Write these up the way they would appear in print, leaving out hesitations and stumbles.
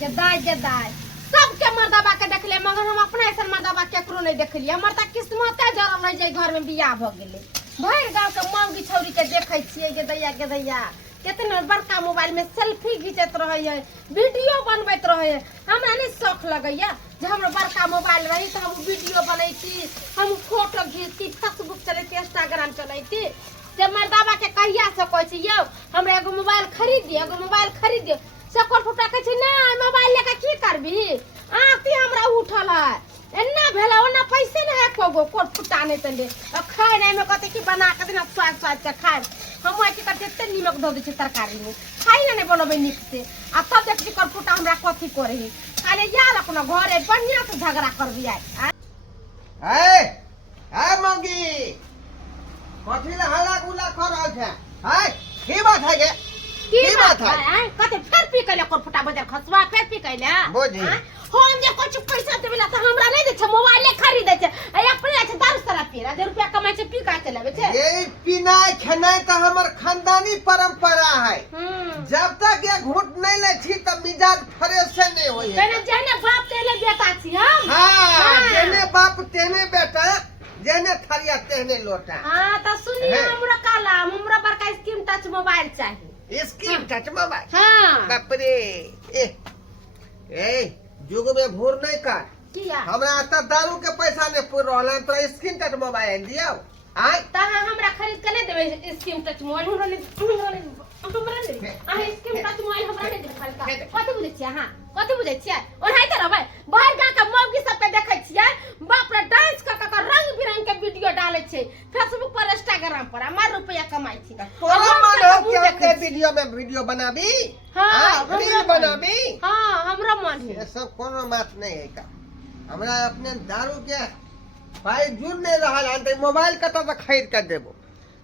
जदाई सबके मर्दबा के देखले मगर हम अपना ऐसा मर्दबा केकरो नहीं देखलिए। हमर त किस्मते जरल रह जाय घर में बियाह भ गेले। भर गांव के मौगी छौरी के देखै छियै के दैया कितना बड़का मोबाइल में सेल्फी घिचत रहे है, वीडियो बनबैत रहे है। हमरा नहीं शौक लगैया जे हमरा बड़का मोबाइल रही तो हम वीडियो बनैती, हम फोटो घिचती, फेसबुक चलैती, इंस्टाग्राम चलैती। जे मर्दबा के कहिया से कहै छी यौ हमरा एगो मोबाइल खरीद दियो सकर फुटा कहै छी ना मोबाइल लेके की करबी आती हमरा उठल है एन्ना भेला ओना पैसे न है कोगो कोट फुटा नहीं तले खाए नहीं में कहते कि बना के देना स्वाद के खाए हम की करते एते नीमक द दे छी तरकारी में खाई ना नहीं बनबे निक से आ तब देख छी कर फुटा हमरा कथि करे खाली यार अपना घरे बढ़िया से झगड़ा कर दिया ए मंगी कथि ला हल्ला गुल्ला कर रहल छै है की बात है गे की बात है कते फेर पी कैले कर फुटा बाजार खसवा फेर पी कैले बोझी हम जे कुछ पैसा देबेला त हमरा नहीं दे छ मोबाइल खरीदे छ अपने छ 10 तरह पीरा 10 रुपया कमाई छ पी का चलावे छ ये पीनाय खेनाय त हमर खानदानी परंपरा है। जब तक ये घूंट नहीं ले छी त मिजाज फ्रेश नहीं होई है। जेने बाप तेने बेटा छी हम हां जेने बाप तेने बेटा जेने थरिया तेने लोटा। हां त सुनिए हमरा काला हमरा बड़का स्क्रीन टच मोबाइल चाहिए। स्क्रीन टच मोबाइल हां बाप रे ए जुग में भूर नहीं कर किया हमरा त दारू के पैसा ने पूर रहलन तो स्क्रीन टच मोबाइल दियो आय त हमरा खरीद के नहीं देबे स्क्रीन टच मोबाइल हमरा नहीं आ स्क्रीन टच मोबाइल हमरा नहीं देबे खरीद कथि बुझै छियै हां कथि बुझै छियै ओनाइ त रहबै बाहर गांव के मौगी सब पे देखै छियै बाप रे डांस क रंग बिरंग के वीडियो डालै छै फेसबुक पर इंस्टाग्राम पर हमर रुपया कमाई छी तोरा मन के वीडियो में वीडियो बनाबी हां रील बनाबी हां हमरा मन है ये सब कोनो बात नहीं है का हमरा अपने दारू के भाई जुड़ नहीं रहा है मोबाइल कत से खरीद कर देबो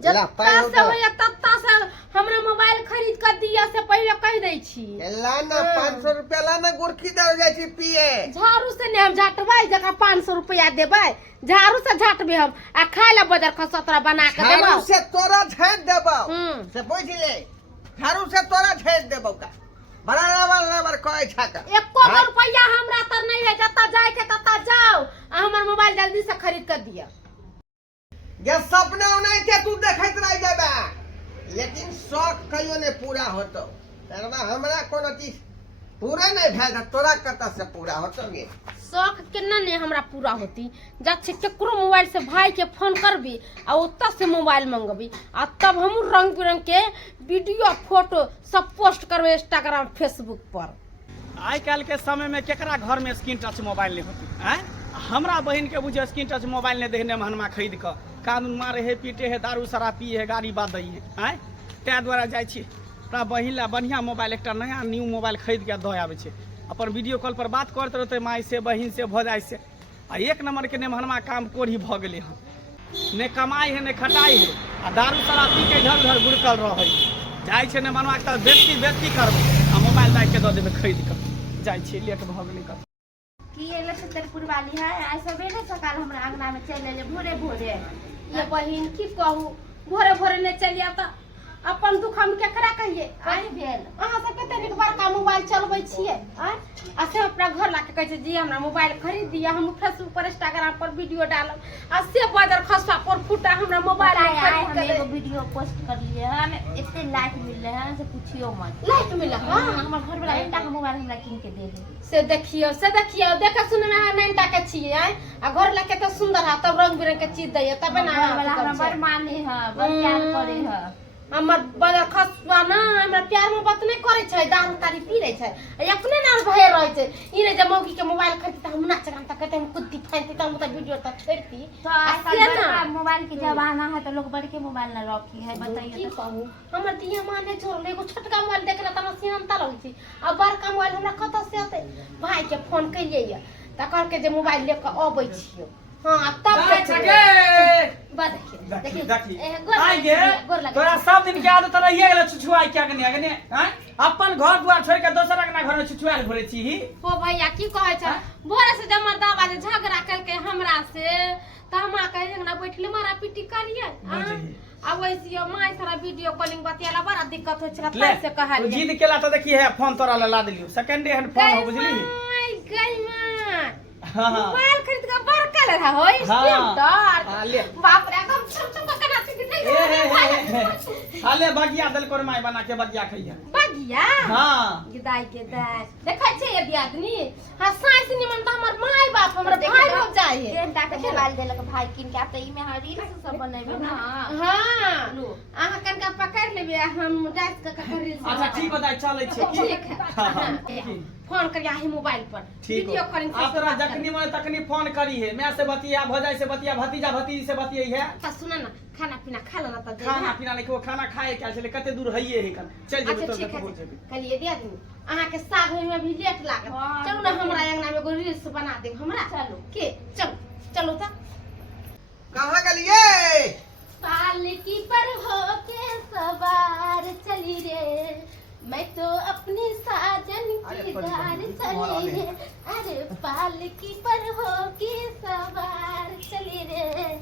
जब पैसा होया तत्ता से हमरा मोबाइल खरीद कर दिया से पहले कह दै छी लाना 500 रुपया लाना गुरखी दे जाय छी पिए झाड़ू से ने हम झाटबै जका 500 रुपया देबै झाड़ू से झाटबे हम आ खाय ला बाजार खसतरा बना के देबो झाड़ू से तोरा झाट देबो से बुझ ले झाड़ू से तोरा झाट देबो का बराबर कहै छका एको रुपया हमरा त नहीं है जता जाय के तता जाओ आ हमर मोबाइल जल्दी से खरीद कर दिया ये सपना नहीं के तू देखत रह जाबा लेकिन शौक कहियो ने पूरा होतो हमरा कोनो चीज पूरा नहीं भेल तोरा कत से पूरा होतो गे शौक केना नहीं हमरा पूरा होती जब से केकरो मोबाइल से भाई के फोन करबी आ ओता से मोबाइल मंगबी आ तब हम रंग बिरंग के वीडियो फोटो सब पोस्ट करबे इंस्टाग्राम फेसबुक पर। आई काल के समय में केकरा घर में स्क्रीन टच मोबाइल नहीं होती है। हमरा बहन के बुझे स्क्रीन टच मोबाइल नहीं देखने महनमा खरीद कर कानून मारे है पीटे है दारू शराब पिए है गाड़ी बात दी है तै द्वारा जाय छी बहिन ला बढ़िया मोबाइल एक नया न्यू मोबाइल खरीद के दे आवे छे अपन वीडियो कॉल पर बात करते रहते माई से बहिन से भौजाई से आ एक नंबर के नेमहनमा काम कोढ़ी भ गेले हन ने कमाई है ने खटाई है आ दारू शराब पी के घर घर गुड़कल रहे जाय छे ने मनवा के बेटी करबे आ मोबाइल ला के द देबे खरीद कर जाय छे लेट भ गेले कर की एले से तेरपुर वाली है आई सवेरे सकाल हमरा अंगना में चले ले भोरे ये बहिन की कहू भोरे ने चलिया त अपन दुख हम केकरा कहिए आई भेल अहाँ सब कते निक बड़का मोबाइल चलबै छियै आ से अपना घर ला के कहै छै जी हमरा मोबाइल खरीद दिया हम फेसबुक पर इंस्टाग्राम पर वीडियो डालब आ से बाजार खसवा पर फुटा हमरा मोबाइल हम एगो वीडियो पोस्ट कर लिए हम इतने लाइक मिल रहे हैं से पूछियो मत लाइक मिला हां हमर घर वाला एकटा के मोबाइल हमरा किन के दे दे से देखियो देख सुन में हां नैनटा के छियै आ घर ला के त सुंदर हा तब रंग बिरंग के चीज दै तबे ना हमरा बड़ माने है बड़ प्यार करे है हमर बाजार खसवा ना हमरा प्यार में बात नहीं करे छै दारू तारी पी रे छै अपने ना भय रहे छै ई रे जमौगी के मोबाइल खरीदती त हम नाच गान त कहते हम कुत्ती फांती त हम त वीडियो त छोड़ती तो आजकल मोबाइल के जमाना है तो लोग बड़के मोबाइल ना रखी है बताइए तो कहूं हमर दिया माने छोड़ एगो छोटका मोबाइल देखला त हम सियानता लगे छी अब बड़का मोबाइल हमरा कत से आते भाई के फोन कइले त कहल के जे मोबाइल लेके आबै छियो हाँ तब गाय देखिए। छके बस देखिए देखिए गोर आएंगे गोर लगे तोरा सब दिन के आदत रहिए गेल छुछुआ क्या गने गने हैं अपन घर दुआर छोड़ के दोसर के घर में छुछुआ घुरे छी ही ओ भैया की कहै छ भोरे से जब मर्दा बाजे झगड़ा करके हमरा से त हमरा कहे ना बैठले मारा पीटी करिए अब वैसे माय सारा वीडियो कॉलिंग बतियाला बड़ा दिक्कत होय छला ले तब से कहलिए जिद केला त देखी है फोन तोरा ला दिलियो सेकंड हैंड फोन हो बुझली गई मां हां हां मोबाइल खरीद के बड़का ले रहा होय स्टैंडर्ड हां ले बाप रे एकदम छोट छोट कना से नहीं हाले बगिया दल कोर माय बना के बगिया खइया बगिया हां गिदाई देखै छै यदि आदमी हां साइस निमन त हमर माय बाप हमर भाई हो जाय है गेम टाके मोबाइल देलक भाई किन के आब त ई में हां रील्स सब बनेबे ना हां लो अहाँ कनका पकड़ लेबे हम डाइस के कर रील्स अच्छा ठीक बता चलै छै ठीक है हां हां फोन करिया ही मोबाइल पर वीडियो कॉलिंग आप तोरा जखनी मन तखनी फोन करी है मैं से बतिया भजाई से बतिया भतीजा भतीजी से बतियै है त सुन ना खाना पीना खा लेना त खाना पीना नहीं को खाना खाए क्या चले कते दूर हइए है कन चल जेबे अच्छा तो ठीक है बोल जेबे कलिए दे आदमी अहाँ के साग में भी लेट लागत हाँ, चलो ना हमरा अंगना में एगो रील्स बना दे हमरा चलो के चलो चलो त कहाँ गलिए साल की पर होके सवार चली रे मैं तो अपनी साजन की दार चली रे अरे पालकी पर होके सवार चली रे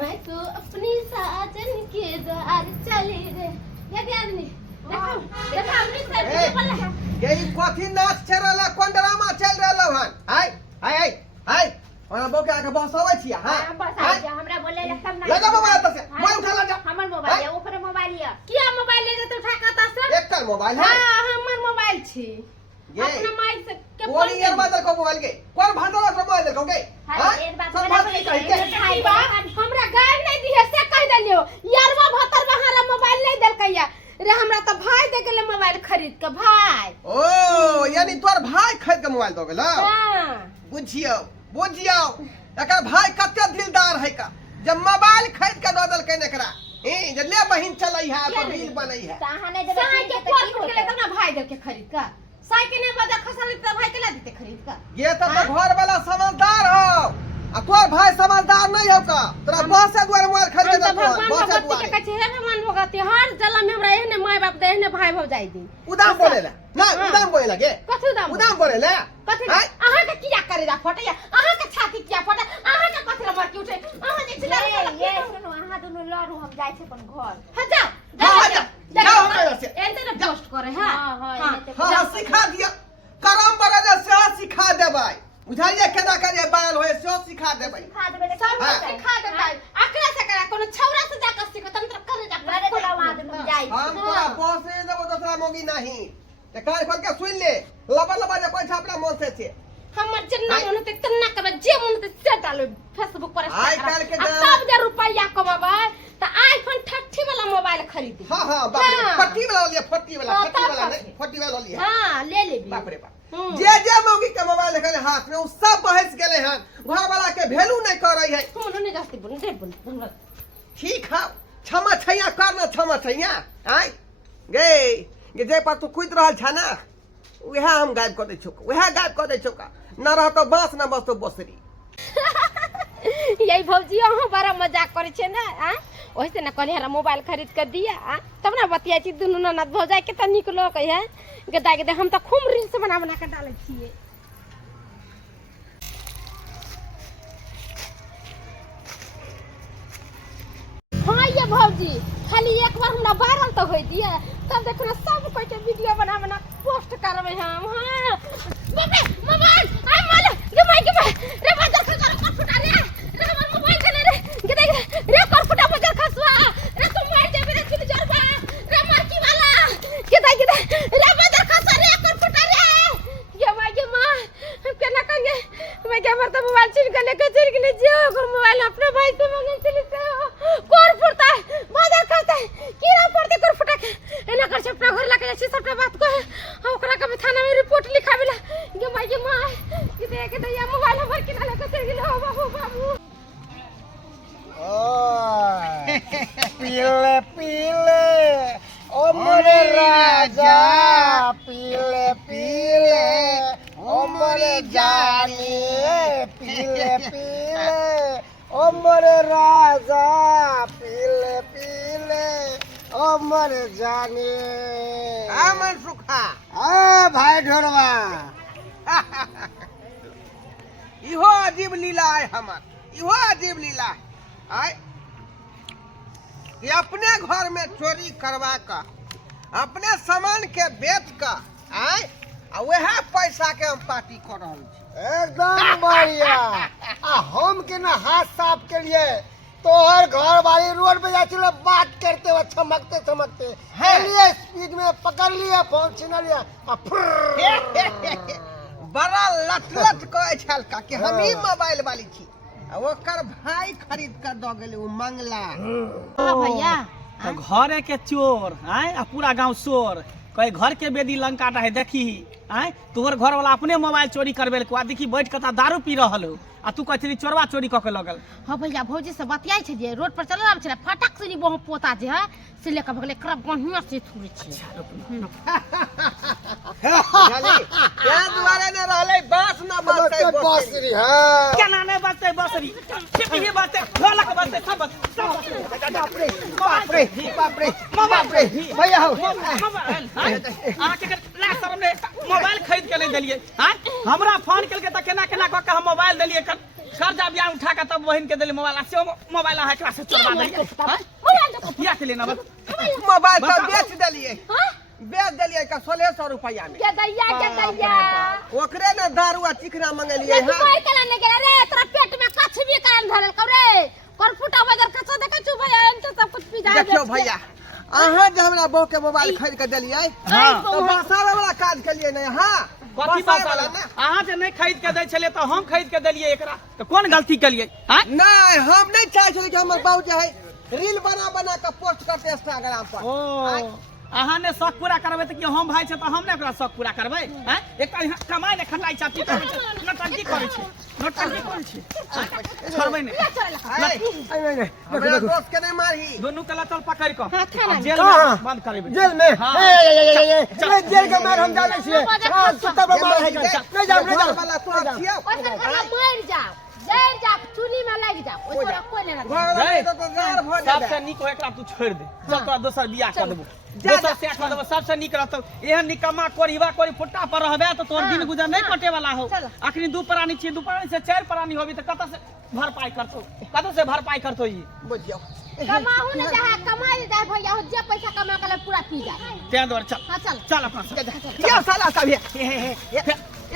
मैं तो अपनी साजन की दार चली रे ये आदमी देखो देखो अपनी साजन बोल रहा यही कथी नाच चल रहला कोन ड्रामा चल रहलो हन हाय हाय हाय हाय ओना बोके आके बहसबै छिया हां हां बस आ जा हमरा बोले ले सब ना लगा मोबाइल त से मोबाइल उठा ला जा हमर मोबाइल है ऊपर मोबाइल है किया मोबाइल ले जते उठा के से एकल मोबाइल है हां हमर मोबाइल छी ये अपना माई से के कोन ईयर बदल को मोबाइल के कोन भाषा से मोबाइल देखो के हां एक बात सब बड़ा बात बोले कहि के भाई बा हमरा गाय नहीं दी है से कह देलियो यारवा भतर बहारा मोबाइल नहीं देल कहिया रे हमरा त भाई दे गेले मोबाइल खरीद के भाई ओ यानी तोर भाई खरीद के मोबाइल दो गेलो हां बुझियो बुझियो एकर भाई कते दिलदार है का जब मोबाइल खरीद के दो दल के नेकरा जे ले बहिन चलै है तो रील बनै है कहां नहीं देबे साई के कोट फुट गेले तब ना भाई दे के खरीद का साई के ने बजा खसली त भाई के ला देते खरीद का ये तो घर वाला समझदार हो आ तोर भाई समझदार नहीं हो का तोरा बस से दुआर मोबाइल खरीद के दो बस से भगवती के दुआर कहे हे भगवान भगवती हर जन्म में हमरा एहने माय बाप दे एहने भाई भौ जाई दी उदाम बोलेला ना उदाम बोलेला के कथि दाम उदाम बोलेला कथि हाय अहाँ के किया करे रा फटे अहाँ के छाती किया फटे अहाँ के कथि ला मर के उठे अहाँ जे छिला ये सुनो अहाँ दोनों लड़ू हम जाय छै अपन घर हां जा हाँ, जा, जाओ मेरे से। एते ना पोस्ट करे हां हां हां एते हां सिखा दिया करम बड़ा जे से सिखा देबै बुझाइए केना करे बाल होए से सिखा देबै खा देबे सब हाँ। सिखा देता अकरा से करा कोनो छौरा से जाकर सीख तंत्र करे जा घरे चला वहां तुम जाय हम तोरा बस से देबो दूसरा मोगी नहीं ते कान खोल के सुन ले लबा लबा जे कोई छापला मन से छे हमर जन्ना मन ते तना करे जे मन ते से डालो फेसबुक पर आइ काल्हि के जमाना- सब जे रुपया कमाबा त आईफोन 30 वाला मोबाइल खरीदी हां हां बाप रे हाँ। फट्टी वाला लिया फट्टी वाला हाँ, फट्टी वाला तब नहीं फट्टी वाला लिया हां ले लेबी बाप रे बाप हम्म। जे मोगी के मोबाइल रखले हाथ में उ सब बहस गेले हन घर वाला के वैल्यू नहीं करे है हम नहीं जास्ती बोल दे बोल ठीक है क्षमा छैया करना क्षमा छैया आय गे जे पर तू खुद रहल छ ना उहे हम गायब कर दै छौ उहे गायब कर दै छौ का न रह तो बांस न बस तो बसरी यही भौजी अहाँ बड़ा मजाक करे छे ना आ ओहि से ना कहले हरा मोबाइल खरीद के दिया आ तब ना बतिया छी दुनु ननद भौजाई के त निक लोग है गदा के हम त खूब रील्स बना बना के डालै छिए हाँ ये भौजी खाली एक बार हमरा वायरल तो होई दिए तब देखो ना सब कोई के वीडियो बना बना पोस्ट करबे हम हां बाबे मोबाइल आई माले के भाई रे बाजार खा कर फुटा रे हमर मोबाइल के रे के देख रे कर फुटा बाजार खसवा रे तुम मार दे रे चली जरबा रे मारकी वाला के देख रे बाजार खसवा रे कर फुटा रे ये मां हम केना करेंगे मैं क्या मरता मोबाइल छीन के लेके चल के जो और मोबाइल अपने भाई से मांगे चली से कोर फुटता है बाजार खाता है कीड़ा पड़ते कोर फुटा के एना कर अपना घर लाके जाछी सबटा बात को ओकरा के थाना में रिपोर्ट लिखावेला ये मां कि देख दे ये मोबाइल हमर किना लेके चल गेल हो बाबू बाबू ओए पीले पीले ओ मोरे राजा पीले पीले ओ मोरे जानी पीले पीले अमर राजा पीले पीले अमर जाने मन सुखा भाई ढोरवा इहो अजीब लीला है हमर इहो अजीब लीला है कि अपने घर में चोरी करवा कर अपने सामान के बेच कर आय वह पैसा के हम पार्टी कर रहा छी एकदम बढ़िया हम के ना हाथ साफ के लिए तोहर घर वाली रोड पे जाते बात करते हुए चमकते चमकते लिए स्पीड में पकड़ लिया फोन छीन लिया बड़ा लट कहे छलका कि हम ही मोबाइल वाली छी ओकर भाई खरीद कर दो गेले उ मंगला भैया तो घरे के चोर आय आ पूरा गांव चोर कहे घर के बेदी लंका है देखी आय तोहर घर वाला अपने मोबाइल चोरी करबे को देखी बैठ के दारू पी रहल हो आ तू कहती चोरवा चोरी क के लगल हाँ भैया भौजी से बतियाई छै जे रोड पर चल रहा छै फटक से बहु पोता जे है से लेकर भगले कर बढ़िया से थुरे छै क्या दुआरे न रहले बास न बसते बांसुरी हां केना ने बसते बांसुरी छिपी बाते ढोलक बसते सब बाप रे भैया हो मोबाइल आ के ला शर्म ने मोबाइल खरीद के ले देलिए हां हमरा फोन केलके त केना केना क के हम मोबाइल देलिए कर्जा ब्याह उठा के तब बहिन के देलिए मोबाइल से मोबाइल है एकरा से चोरवा देलिए किया के लेना मोबाइल तो बेच देलिए बेच देलिए का 1600 रुपया में के दैया ओकरे ने दारू आ चिकना मंगलिए हां कोई केला ने गेला रे तोरा पेट में कछ भी कान धरल करे कर फुटा बजर कछ देखे छु भैया एंते सब कुछ पी जाए देखियो भैया अहाँ जे हमरा बहू के मोबाइल खरीद के देलिए तो बसावे वाला काज के लिए नहीं हां कथी बात वाला अहाँ जे नहीं खरीद के दै छले तो हम खरीद के देलिए एकरा तो कोन गलती केलिए हां नहीं हम नहीं चाहे छले कि हमर बहू जे है रील बना बना के पोस्ट करते इंस्टाग्राम पर ओ अहाँ ने शौक पूरा करबे त कि हम भाई छै त हम ने ओकरा शौक पूरा करबे हैं एक कमाई ने खटाई चाची करे छै नटंकी करे छै छोड़बे ने नहीं हमरा दोस्त के नहीं मारही दोनों के लतल पकड़ के जेल में बंद करबे जेल में जेल के मार हम जाने छिए सुता पर मार है नहीं जा वाला तो छिए मर जा जय जा चुनी में लग जा ओकरा कोई लेना सबसे निक एकरा तू छोड़ दे चल तोरा दोसर बियाह कर देबो दोसर से कर देबो सबसे निक रहतौ एहन निकम्मा कोरिवा कोरी फुट्टा पर रहबे तो तोर दिन गुजर नहीं कटे वाला हो अखनी दू प्राणी छी दू प्राणी से चार प्राणी होबी त कत से भरपाई करतो ई बुझियो कमाहु ने चाहे कमाई जाए भैया जे पैसा कमा के पूरा पी जाए ते दौर चल हां चल अपना क्या साला सब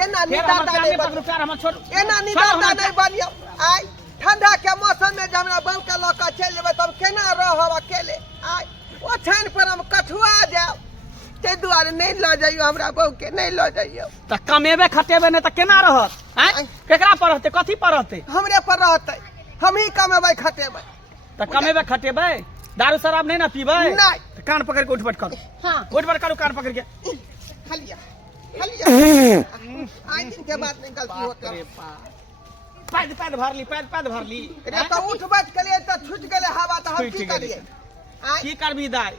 एना निदाता नहीं रुपया हम छोड़ एना निदाता नहीं बनियो आय ठंडा के मौसम में जब हमरा बहू के लौका चल लेबे तब केना रहब अकेले आय ओ छान पर हम कठुआ जाओ ते दुआरे नहीं ल जाइयो हमरा बहू के नहीं ल जाइयो त कमेबे खटेबे नहीं त केना रहत हैं केकरा पर रहते कथी पर रहते हमरे पर रहते हम ही कमेबै खटेबै त कमेबे खटेबे दारू शराब नहीं ना पीबे नहीं कान पकड़ के उठबट करो हां उठबट करो कान पकड़ के खलिया आज दिन के बाद नहीं गलती होते पैद भर ली रे तो उठ बैठ के लिए तो छूट गेले हवा तो हम की करिए की करबी दाई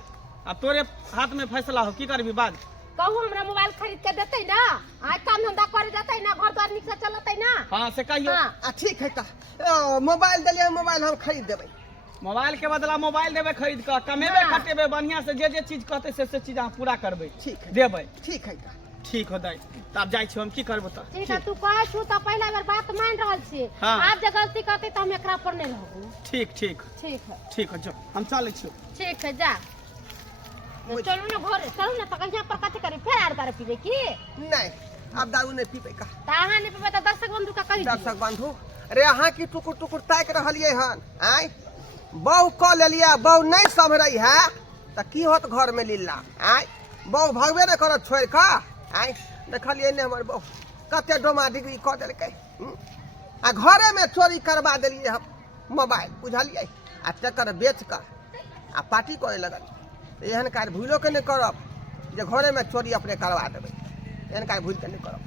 अब तोरे हाथ में फैसला हो की करबी बाद कहू हमरा मोबाइल खरीद के देतै ना आज काम धंधा करे देतै ना घर द्वार निक से चलतै ना हां से कहियो ठीक है त मोबाइल दलिए मोबाइल हम खरीद देबै मोबाइल के बदला मोबाइल देबे खरीद के कमेबे खटेबे बढ़िया से जे चीज कहते से चीज हम पूरा करबै ठीक है देबै ठीक है ठीक हो दाई तब जाई छी हम की करबो त ठीक है तू कहे छु त पहला बार बात मान रहल छी आज जे गलती करते त हम एकरा पर नहीं रहबो ठीक है जो हम चलै छी ठीक है जा चलू ना घर चलू ना त कहीं पर कथि करी फेर आर दारू पीबे की नहीं अब दारू नहीं पीबे का त अहाँ नहीं पीबे त दर्शक बंधु का कहि दर्शक बंधु रे अहाँ की टुकुर ताक रहलिए हन आय बहु क लेलिया बहु नहीं संभरै है त की होत घर में लीला आय बहु भगबे न करत छोड़ का आय देखलिए ने हमर बहु कते डोमा डिग्री क देलकै आ घरे में चोरी करवा देलिए हम मोबाइल बुझलिए आ तकर बेच कर आ पार्टी करे लगल एहन कार्य भूलो के नहीं करब जे घरे में चोरी अपने करवा देबै एहन कार्य भूल के नहीं करब